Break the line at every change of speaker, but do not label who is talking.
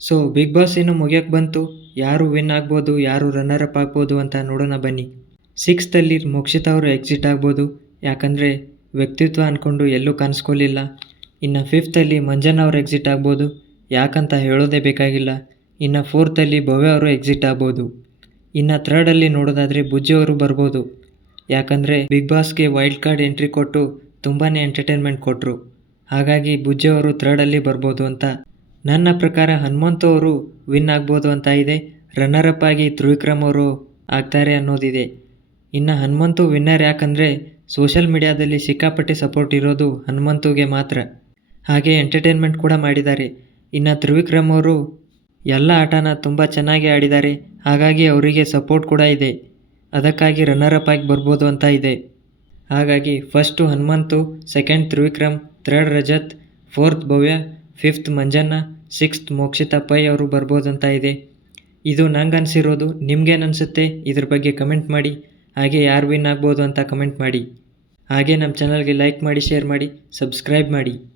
So big boss ಇನ್ನು ಮುಗಿಯೋಕೆ ಬಂತು. ಯಾರು ವಿನ್ ಆಗ್ಬೋದು, ಯಾರು ರನ್ನರ್ ಅಪ್ ಆಗ್ಬೋದು ಅಂತ ನೋಡೋಣ ಬನ್ನಿ. ಸಿಕ್ಸ್ತಲ್ಲಿ ಮೋಕ್ಷಿತ ಅವರು ಎಕ್ಸಿಟ್ ಆಗ್ಬೋದು. ಯಾಕಂದರೆ ವ್ಯಕ್ತಿತ್ವ ಅಂದ್ಕೊಂಡು ಎಲ್ಲೂ ಕಾಣಿಸ್ಕೊಳ್ಳಿಲ್ಲ ಇನ್ನು ಫಿಫ್ತಲ್ಲಿ ಮಂಜನ್ ಅವರು ಎಕ್ಸಿಟ್ ಆಗ್ಬೋದು. ಯಾಕಂತ ಹೇಳೋದೇ ಬೇಕಾಗಿಲ್ಲ. ಇನ್ನು ಫೋರ್ತಲ್ಲಿ ಭವ್ಯ ಅವರು ಎಕ್ಸಿಟ್ ಆಗ್ಬೋದು. ಇನ್ನು ಥರ್ಡಲ್ಲಿ ನೋಡೋದಾದರೆ ಬುಜ್ಜಿ ಅವರು ಬರ್ಬೋದು. ಯಾಕಂದರೆ ಬಿಗ್ ಬಾಸ್ಗೆ ವೈಲ್ಡ್ ಕಾರ್ಡ್ ಎಂಟ್ರಿ ಕೊಟ್ಟು ತುಂಬಾ ಎಂಟರ್ಟೈನ್ಮೆಂಟ್ ಕೊಟ್ಟರು ಹಾಗಾಗಿ ಬುಜ್ಜಿ ಅವರು ಥರ್ಡಲ್ಲಿ ಬರ್ಬೋದು ಅಂತ ನನ್ನ ಪ್ರಕಾರ ಹನುಮಂತು ಅವರು ವಿನ್ ಆಗ್ಬೋದು ಅಂತ ಇದೆ. ರನ್ನರ್ ಅಪ್ ಆಗಿ ತ್ರಿವಿಕ್ರಮ್ ಅವರು ಆಗ್ತಾರೆ ಅನ್ನೋದಿದೆ. ಇನ್ನು ಹನುಮಂತು ವಿನ್ನರ್ ಯಾಕಂದರೆ ಸೋಷಲ್ ಮೀಡಿಯಾದಲ್ಲಿ ಸಿಕ್ಕಾಪಟ್ಟೆ ಸಪೋರ್ಟ್ ಇರೋದು ಹನುಮಂತುಗೆ ಮಾತ್ರ. ಹಾಗೆ ಎಂಟರ್ಟೈನ್ಮೆಂಟ್ ಕೂಡ ಮಾಡಿದ್ದಾರೆ. ಇನ್ನು ತ್ರಿವಿಕ್ರಮ್ ಅವರು ಎಲ್ಲ ಆಟನ ತುಂಬ ಚೆನ್ನಾಗಿ ಆಡಿದ್ದಾರೆ. ಹಾಗಾಗಿ ಅವರಿಗೆ ಸಪೋರ್ಟ್ ಕೂಡ ಇದೆ. ಅದಕ್ಕಾಗಿ ರನ್ನರ್ ಅಪ್ ಆಗಿ ಬರ್ಬೋದು ಅಂತ ಇದೆ. ಹಾಗಾಗಿ first Hanumanthu second Trivikram third Rajath fourth Bhavya fifth Manjanna sixth Mokshitha Pai ಅವರು ಬರ್ಬೋದು ಅಂತ ಇದೆ. ಇದು ನಂಗೆ ಅನಿಸಿರೋದು ನಿಮ್ಗೇನು ಅನಿಸುತ್ತೆ? ಇದ್ರ ಬಗ್ಗೆ ಕಮೆಂಟ್ ಮಾಡಿ. ಹಾಗೆ ಯಾರು ವಿನ್ ಆಗ್ಬೋದು ಅಂತ ಕಮೆಂಟ್ ಮಾಡಿ. ಹಾಗೆ ನಮ್ಮ ಚಾನಲ್ಗೆ ಲೈಕ್ ಮಾಡಿ ಶೇರ್ ಮಾಡಿ ಸಬ್ಸ್ಕ್ರೈಬ್ ಮಾಡಿ.